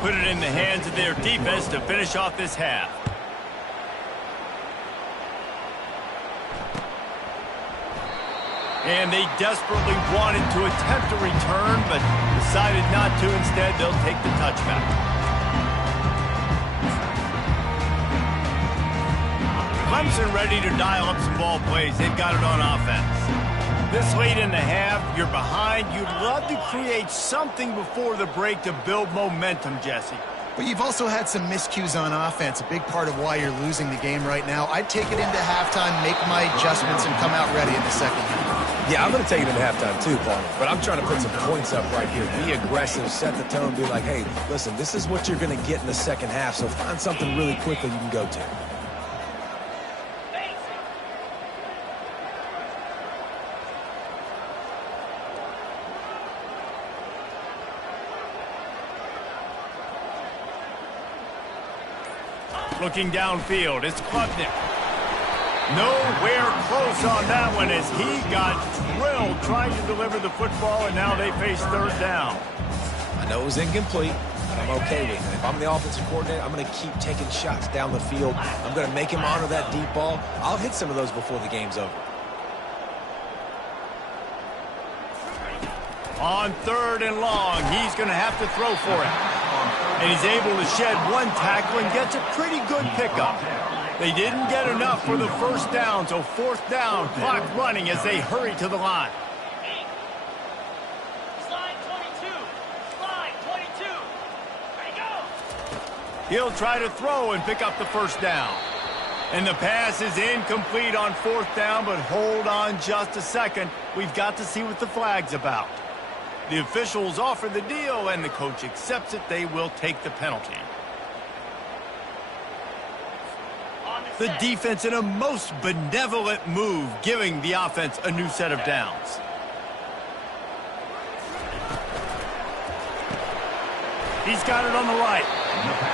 put it in the hands of their defense to finish off this half. And they desperately wanted to attempt a return, but decided not to. Instead, they'll take the touchback. Clemson ready to dial up some ball plays. They've got it on offense. This late in the half, you're behind. You'd love to create something before the break to build momentum, Jesse. But you've also had some miscues on offense, a big part of why you're losing the game right now. I'd take it into halftime, make my adjustments, and come out ready in the second half. Yeah, I'm going to take it into halftime too, Paul. But I'm trying to put some points up right here. Be aggressive, set the tone, be like, hey, listen, this is what you're going to get in the second half, so find something really quickly you can go to. Looking downfield, it's Klubnik. Nowhere close on that one as he got drilled trying to deliver the football, and now they face third down. I know it was incomplete, but I'm okay with it. If I'm the offensive coordinator, I'm going to keep taking shots down the field. I'm going to make him honor that deep ball. I'll hit some of those before the game's over. On third and long, he's going to have to throw for it. And he's able to shed one tackle and gets a pretty good pickup. They didn't get enough for the first down, so fourth down, clock running as they hurry to the line. Slide 22. Slide 22. Ready, go. He'll try to throw and pick up the first down. And the pass is incomplete on fourth down, but hold on just a second. We've got to see what the flag's about. The officials offer the deal, and the coach accepts it. They will take the penalty. The defense in a most benevolent move, giving the offense a new set of downs. He's got it on the right.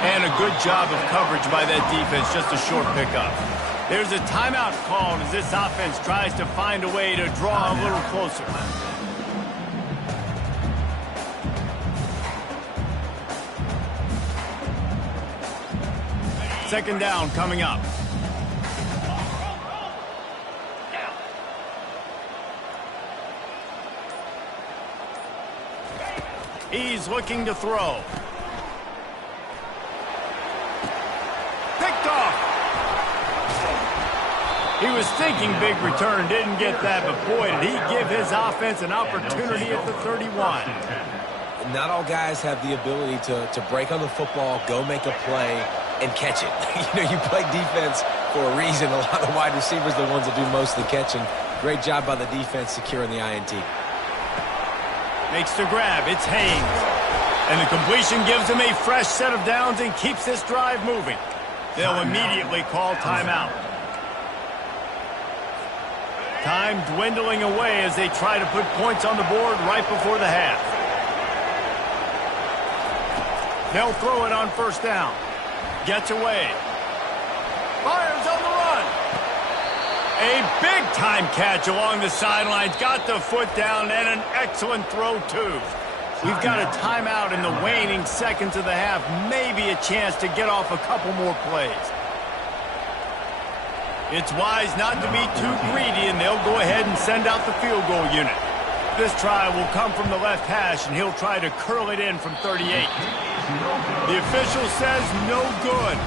And a good job of coverage by that defense, just a short pickup. There's a timeout called as this offense tries to find a way to draw a little closer. Second down coming up. He's looking to throw. Picked off. He was thinking big return, didn't get that, but boy, did he give his offense an opportunity at the 31. Not all guys have the ability to break on the football, go make a play, and catch it. You play defense for a reason. A lot of wide receivers are the ones that do most of the catching. Great job by the defense securing the INT. Makes the grab. It's Haynes. And the completion gives him a fresh set of downs and keeps this drive moving. They'll immediately call timeout. Time dwindling away as they try to put points on the board right before the half. They'll throw it on first down. Gets away. Fires on the run. A big-time catch along the sidelines. Got the foot down and an excellent throw, too. We've got a timeout in the waning seconds of the half. Maybe a chance to get off a couple more plays. It's wise not to be too greedy, and they'll go ahead and send out the field goal unit. This try will come from the left hash, and he'll try to curl it in from 38. The official says no good.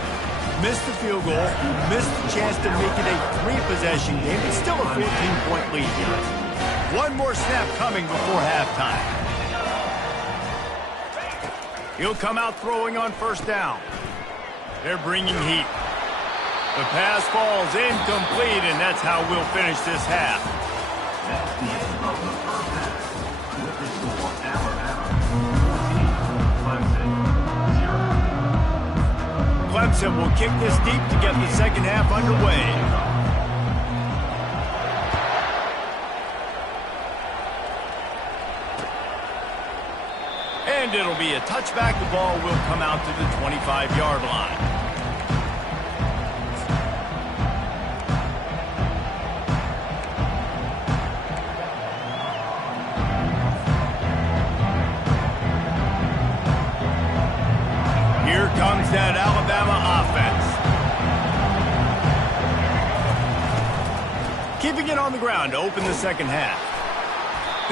Missed the field goal, missed the chance to make it a three-possession game. It's still a 14-point lead here. One more snap coming before halftime. He'll come out throwing on first down. They're bringing heat. The pass falls incomplete, and that's how we'll finish this half. Clemson will kick this deep to get the second half underway. And it'll be a touchback. The ball will come out to the 25-yard line. Here comes that Alabama offense. Keeping it on the ground to open the second half.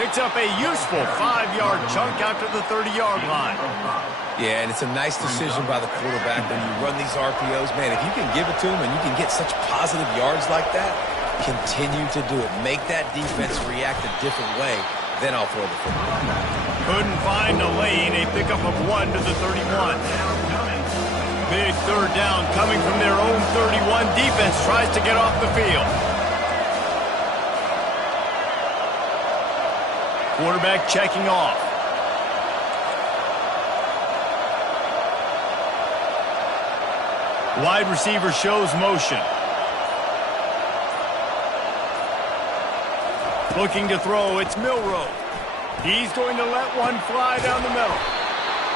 Picks up a useful 5-yard chunk after the 30-yard line. Yeah, and it's a nice decision by the quarterback when you run these RPOs. Man, if you can give it to him and you can get such positive yards like that, continue to do it. Make that defense react a different way. Then I'll throw the football. Couldn't find a lane. A pickup of 1 to the 31. Big third down coming from their own 31. Defense tries to get off the field. Quarterback checking off. Wide receiver shows motion. Looking to throw, it's Milroe. He's going to let one fly down the middle.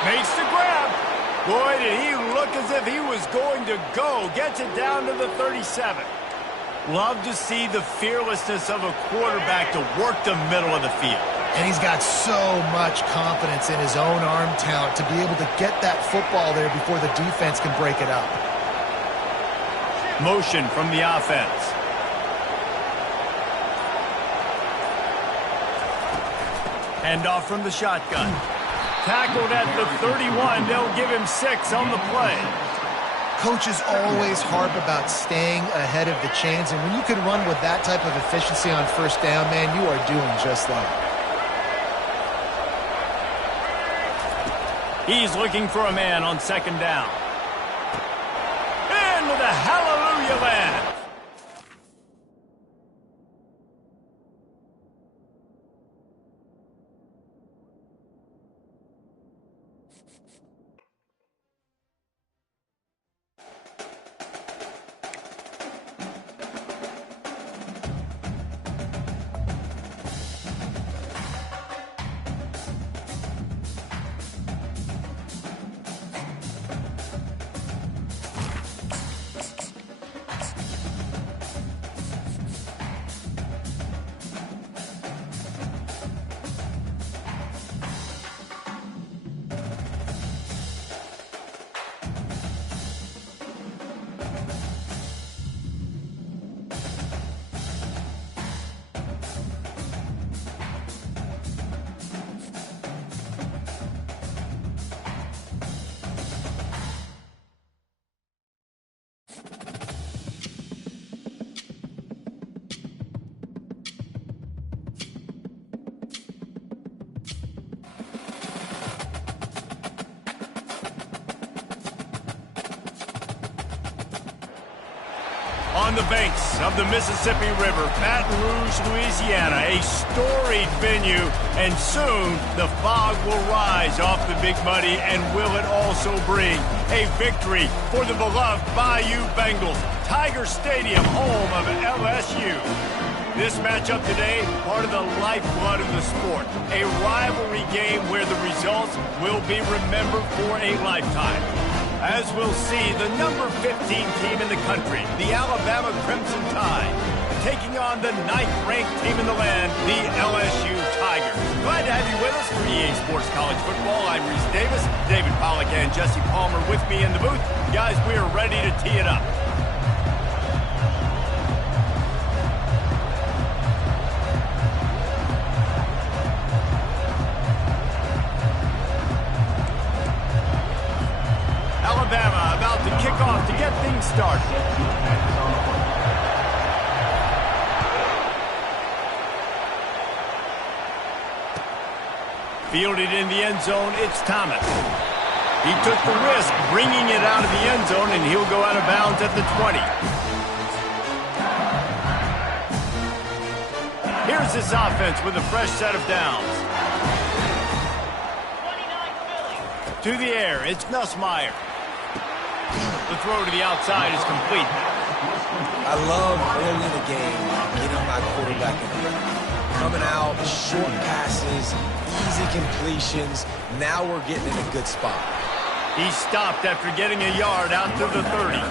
Makes the grab. Boy, did he look as if he was going to go. Gets it down to the 37. Love to see the fearlessness of a quarterback to work the middle of the field. And he's got so much confidence in his own arm talent to be able to get that football there before the defense can break it up. Motion from the offense. Handoff from the shotgun. Tackled at the 31. They'll give him 6 on the play. Coaches always harp about staying ahead of the chains, and when you can run with that type of efficiency on first down, man, you are doing just that. He's looking for a man on second down. Into the hallelujah land. On the banks of the Mississippi River, Baton Rouge, Louisiana, a storied venue, and soon the fog will rise off the Big Muddy, and will it also bring a victory for the beloved Bayou Bengals. Tiger Stadium, home of LSU. This matchup today, part of the lifeblood of the sport. A rivalry game where the results will be remembered for a lifetime. As we'll see, the number 15 team in the country, the Alabama Crimson Tide, taking on the 9th-ranked team in the land, the LSU Tigers. Glad to have you with us for EA Sports College Football. I'm Reese Davis, David Pollack and Jesse Palmer with me in the booth. Guys, we are ready to tee it up. Alabama about to kick off to get things started. Fielded in the end zone, it's Thomas. He took the risk bringing it out of the end zone, and he'll go out of bounds at the 20. Here's this offense with a fresh set of downs. To the air, it's Nussmeier. The throw to the outside is complete. I love early in the game getting my quarterback in the rhythm. Coming out, short passes, easy completions. Now we're getting in a good spot. He stopped after getting a yard out to the 30.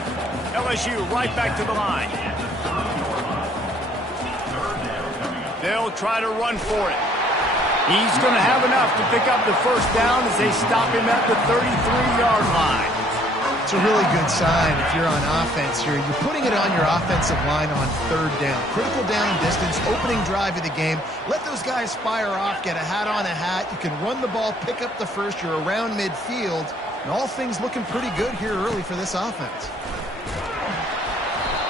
LSU right back to the line. They'll try to run for it. He's going to have enough to pick up the first down as they stop him at the 33-yard line. It's a really good sign if you're on offense here. You're putting it on your offensive line on third down. Critical down distance, opening drive of the game. Let those guys fire off, get a hat on a hat. You can run the ball, pick up the first. You're around midfield. And all things looking pretty good here early for this offense.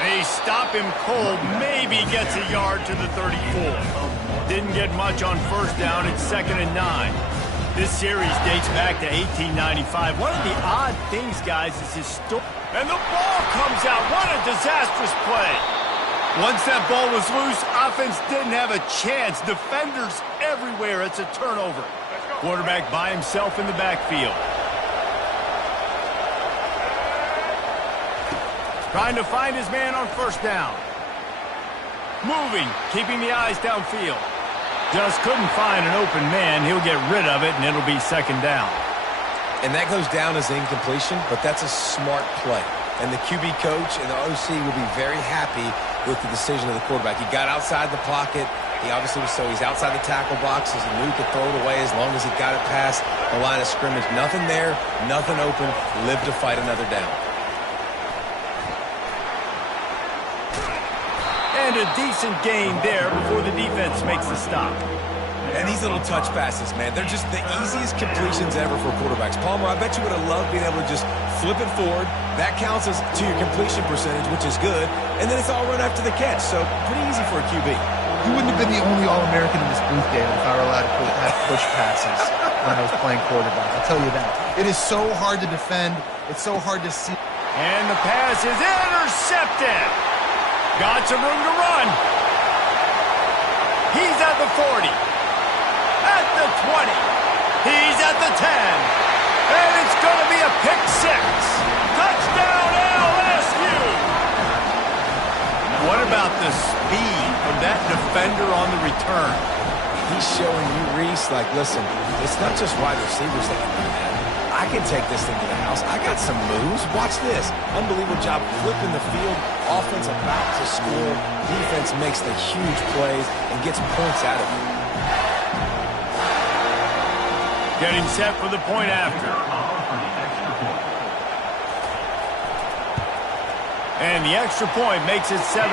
They stop him cold, maybe gets a yard to the 34. Didn't get much on first down. It's 2nd and 9. This series dates back to 1895. One of the odd things, guys, is his story. And the ball comes out. What a disastrous play. Once that ball was loose, offense didn't have a chance. Defenders everywhere. It's a turnover. Quarterback by himself in the backfield. Trying to find his man on first down. Moving, keeping the eyes downfield. Just couldn't find an open man. He'll get rid of it, and it'll be 2nd down. And that goes down as incompletion, but that's a smart play. And the QB coach and the OC will be very happy with the decision of the quarterback. He got outside the pocket. He obviously was, so he's outside the tackle boxes. He knew he could throw it away as long as he got it past the line of scrimmage. Nothing there, nothing open. Live to fight another down. And a decent gain there before the defense makes the stop. And these little touch passes, man, they're just the easiest completions ever for quarterbacks. Palmer, I bet you would have loved being able to just flip it forward. That counts as to your completion percentage, which is good. And then it's all run after the catch, so pretty easy for a QB. You wouldn't have been the only All-American in this booth, David, if I were allowed to have push passes when I was playing quarterback. I'll tell you that. It is so hard to defend. It's so hard to see. And the pass is intercepted. Got some room to run. He's at the 40. At the 20. He's at the 10. And it's going to be a pick 6. Touchdown LSU. What about the speed of that defender on the return? He's showing you, Reese, like, listen, it's not just wide receivers that can do that. I can take this thing to the house. I got some moves. Watch this. Unbelievable job flipping the field. Offense about to score. Defense makes the huge plays and gets points out of it. Getting set for the point after. And the extra point makes it 7-0.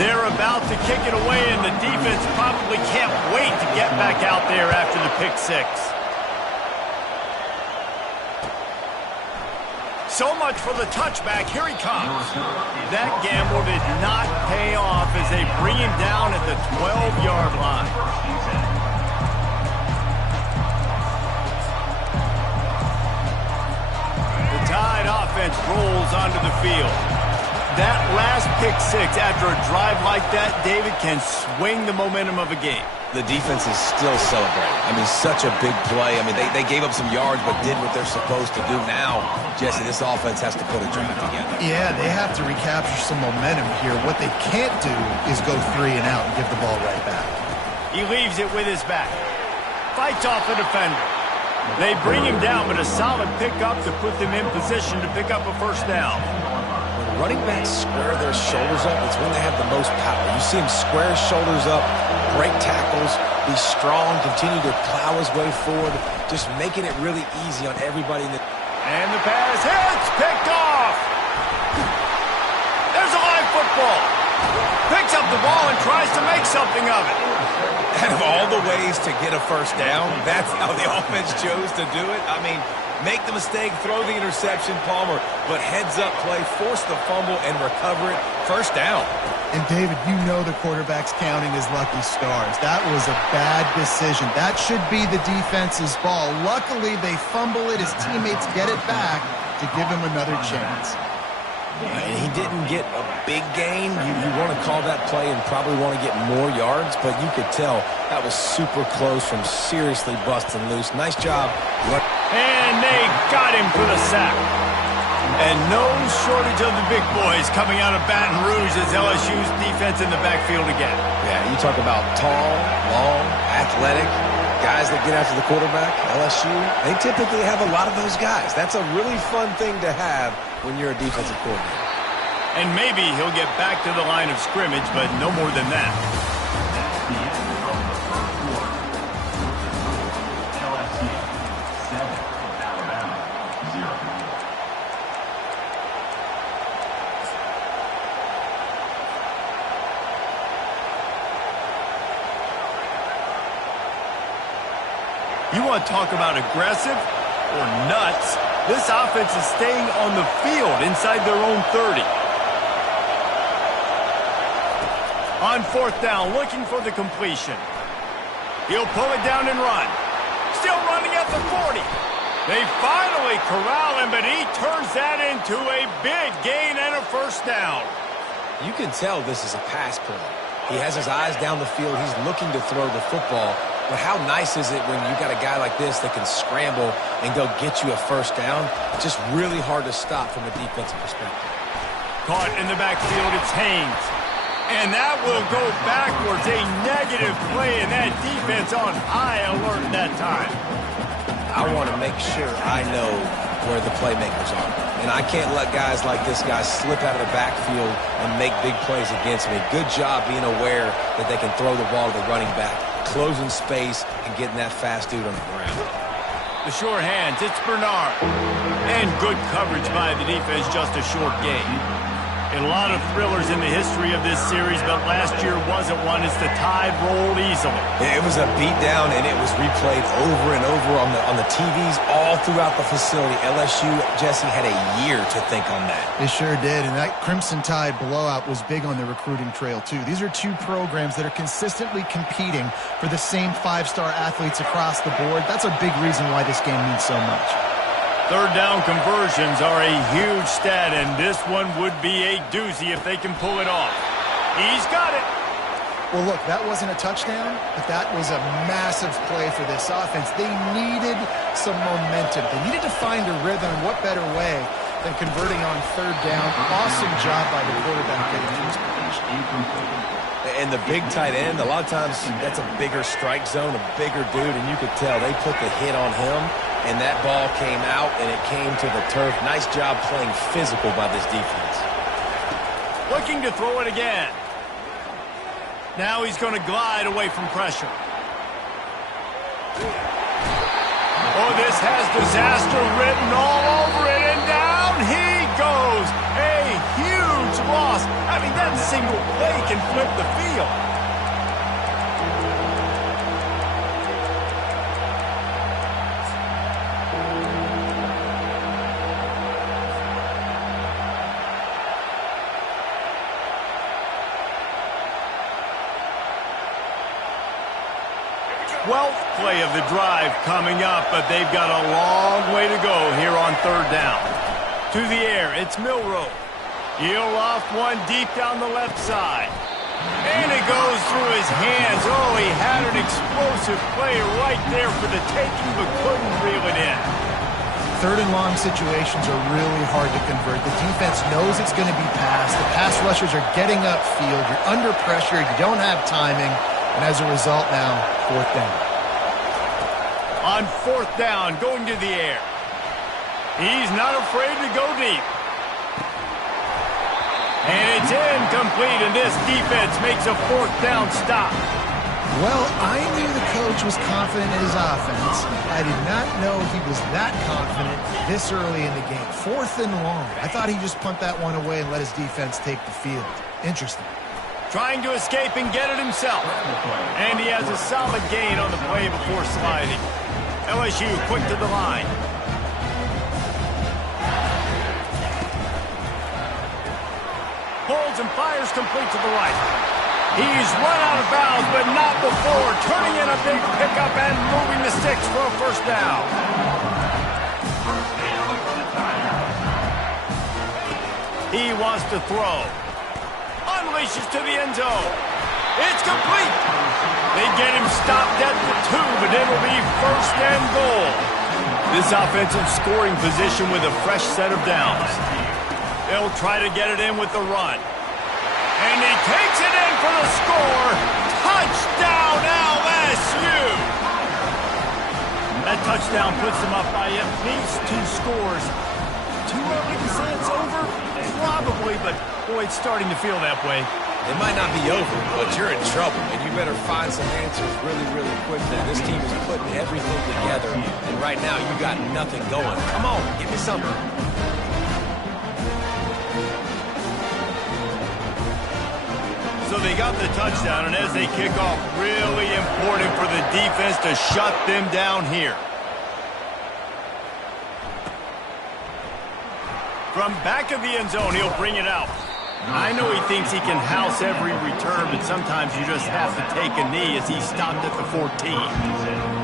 They're about to kick it away, and the defense probably can't wait to get back out there after the pick 6. So much for the touchback. Here he comes. That gamble did not pay off as they bring him down at the 12-yard line. The Tide offense rolls onto the field. That last pick 6 after a drive like that, David, can swing the momentum of a game. The defense is still celebrating. I mean, such a big play. I mean, they gave up some yards but did what they're supposed to do. Now, Jesse, this offense has to put a drive together. Yeah, they have to recapture some momentum here. What they can't do is go 3 and out and give the ball right back. He leaves it with his back. Fights off the defender. They bring him down, but a solid pickup to put them in position to pick up a first down. Running backs square their shoulders up. It's when they have the most power. You see him square his shoulders up, break tackles, be strong, continue to plow his way forward, just making it really easy on everybody. And the pass hits, picked off. There's a live football. Picks up the ball and tries to make something of it. Out of all the ways to get a first down, that's how the offense chose to do it. I mean, make the mistake, throw the interception, Palmer, but heads-up play, force the fumble, and recover it. First down. And, David, you know the quarterback's counting his lucky stars. That was a bad decision. That should be the defense's ball. Luckily, they fumble it. His teammates get it back to give him another chance. And he didn't get a big gain. You want to call that play and probably want to get more yards, but you could tell that was super close from seriously busting loose. Nice job. And they got him for the sack. And no shortage of the big boys coming out of Baton Rouge as LSU's defense in the backfield again. Yeah, you talk about tall, long, athletic, guys that get after the quarterback, LSU, they typically have a lot of those guys. That's a really fun thing to have when you're a defensive coordinator. And maybe he'll get back to the line of scrimmage, but no more than that. You want to talk about aggressive or nuts? This offense is staying on the field inside their own 30. On 4th down, looking for the completion. He'll pull it down and run. Still running at the 40. They finally corral him, but he turns that into a big gain and a 1st down. You can tell this is a pass play. He has his eyes down the field. He's looking to throw the football. But how nice is it when you got a guy like this that can scramble and go get you a 1st down? Just really hard to stop from a defensive perspective. Caught in the backfield, it's Haynes. And that will go backwards. A negative play, and that defense on high alert that time. I want to make sure I know where the playmakers are. And I can't let guys like this guy slip out of the backfield and make big plays against me. Good job being aware that they can throw the ball to the running back, closing space, and getting that fast dude on the ground. The short hands, it's Bernard. And good coverage by the defense, just a short gain. A lot of thrillers in the history of this series, but last year wasn't one as the tide rolled easily. It was a beatdown, and it was replayed over and over on the TVs all throughout the facility. LSU, Jesse, had a year to think on that. They sure did, and that Crimson Tide blowout was big on the recruiting trail, too. These are two programs that are consistently competing for the same 5-star athletes across the board. That's a big reason why this game means so much. 3rd down conversions are a huge stat, and this one would be a doozy if they can pull it off. He's got it. Well, look, that wasn't a touchdown, but that was a massive play for this offense. They needed some momentum. They needed to find a rhythm, and what better way than converting on 3rd down. Awesome job by the quarterback getting to his position. And the big tight end, a lot of times that's a bigger strike zone, a bigger dude, and you could tell they put the hit on him. And that ball came out, and it came to the turf. Nice job playing physical by this defense. Looking to throw it again. Now he's going to glide away from pressure. Oh, this has disaster written all over it, and down he goes. A huge loss. I mean, that single play can flip the field. Play of the drive coming up, but they've got a long way to go here on 3rd down. To the air, it's Milroe. He'll off one deep down the left side. And it goes through his hands. Oh, he had an explosive play right there for the taking, but couldn't reel it in. 3rd and long situations are really hard to convert. The defense knows it's going to be passed. The pass rushers are getting upfield. You're under pressure. You don't have timing. And as a result now, 4th down. On 4th down, going to the air. He's not afraid to go deep. And it's incomplete, and this defense makes a 4th down stop. Well, I knew the coach was confident in his offense. I did not know he was that confident this early in the game. 4th and long. I thought he'd just punt that one away and let his defense take the field. Interesting. Trying to escape and get it himself. And he has a solid gain on the play before sliding. LSU quick to the line. Holds and fires complete to the right. He's run out of bounds, but not before turning in a big pickup and moving the sticks for a 1st down. He wants to throw. Unleashes to the end zone. It's complete. They get him stopped at the 2, but it'll be 1st and goal. This offensive scoring position with a fresh set of downs. They'll try to get it in with the run. And he takes it in for the score. Touchdown, LSU! That touchdown puts them up by at least 2 scores. Too early to say it's over? Probably, but boy, it's starting to feel that way. It might not be over, but you're in trouble, and you better find some answers really, really quickly. This team is putting everything together, and right now you got nothing going. Come on, give me something. So they got the touchdown, and as they kick off, really important for the defense to shut them down here. From back of the end zone, he'll bring it out. I know he thinks he can house every return, but sometimes you just have to take a knee as he stopped at the 14.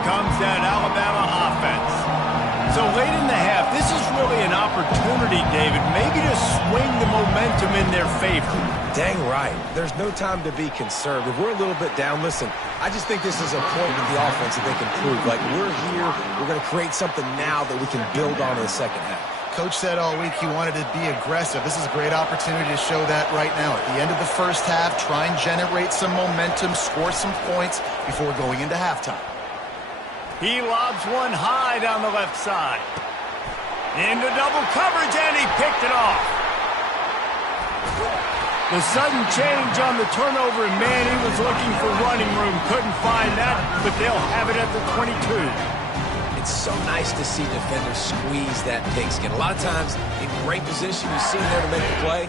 Comes that Alabama offense. So late in the half, this is really an opportunity, David, maybe to swing the momentum in their favor. Dang right. There's no time to be conservative. We're a little bit down. Listen, I just think this is a point with the offense that they can prove. Like, we're here, we're going to create something now that we can build on in the second half. Coach said all week he wanted to be aggressive. This is a great opportunity to show that right now. At the end of the first half, try and generate some momentum, score some points before going into halftime. He lobs one high down the left side. Into double coverage, and he picked it off. The sudden change on the turnover, and man, he was looking for running room. Couldn't find that, but they'll have it at the 22. It's so nice to see defenders squeeze that pigskin. A lot of times, in great position, you see them there to make the play,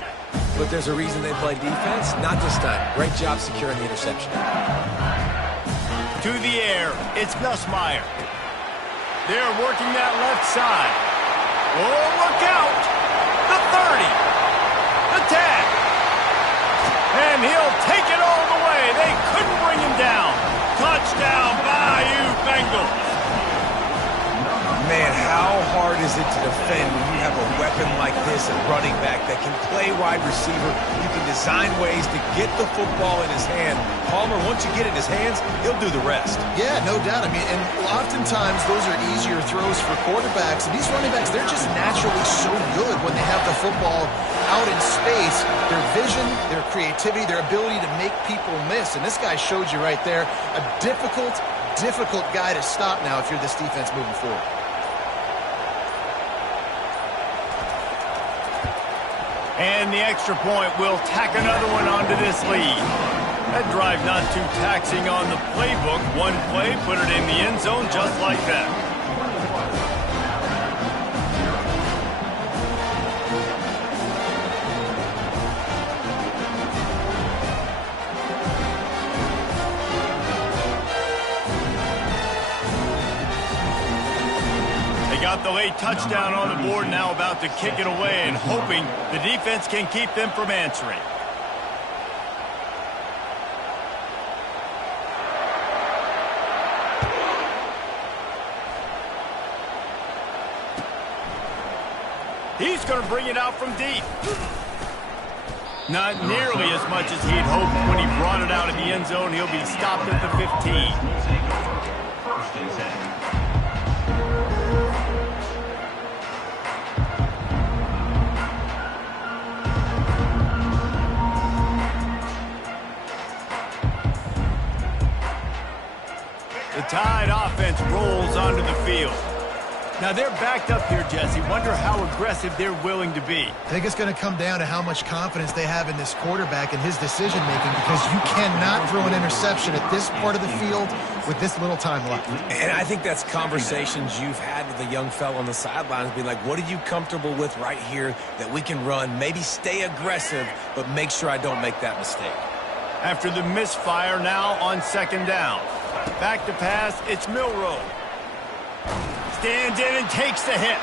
but there's a reason they play defense. Not this time. Great job securing the interception. To the air, it's Nussmeier. They're working that left side. Oh, look out! The 30. The 10. And he'll take it all the way. They couldn't bring him down. Touchdown, Bayou Bengals. Man, how hard is it to defend when you have a weapon like this at running back that can play wide receiver? You can design ways to get the football in his hand. Palmer, once you get it in his hands, he'll do the rest. Yeah, no doubt. I mean, and oftentimes those are easier throws for quarterbacks. And these running backs, they're just naturally so good when they have the football out in space. Their vision, their creativity, their ability to make people miss. And this guy showed you right there, a difficult guy to stop now if you're this defense moving forward. And the extra point will tack another one onto this lead. That drive not too taxing on the playbook. One play, put it in the end zone just like that. Got the late touchdown on the board, now about to kick it away and hoping the defense can keep them from answering. He's going to bring it out from deep. Not nearly as much as he'd hoped when he brought it out of the end zone. He'll be stopped at the 15. First and 10. The Tide offense rolls onto the field. Now they're backed up here, Jesse. Wonder how aggressive they're willing to be. I think it's going to come down to how much confidence they have in this quarterback and his decision-making, because you cannot throw an interception at this part of the field with this little time left. And I think that's conversations you've had with the young fella on the sidelines. Be like, what are you comfortable with right here that we can run? Maybe stay aggressive, but make sure I don't make that mistake. After the misfire, now on second down. Back to pass, it's Milroe. Stands in and takes the hit.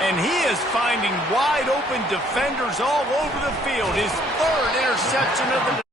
And he is finding wide open defenders all over the field. His third interception of the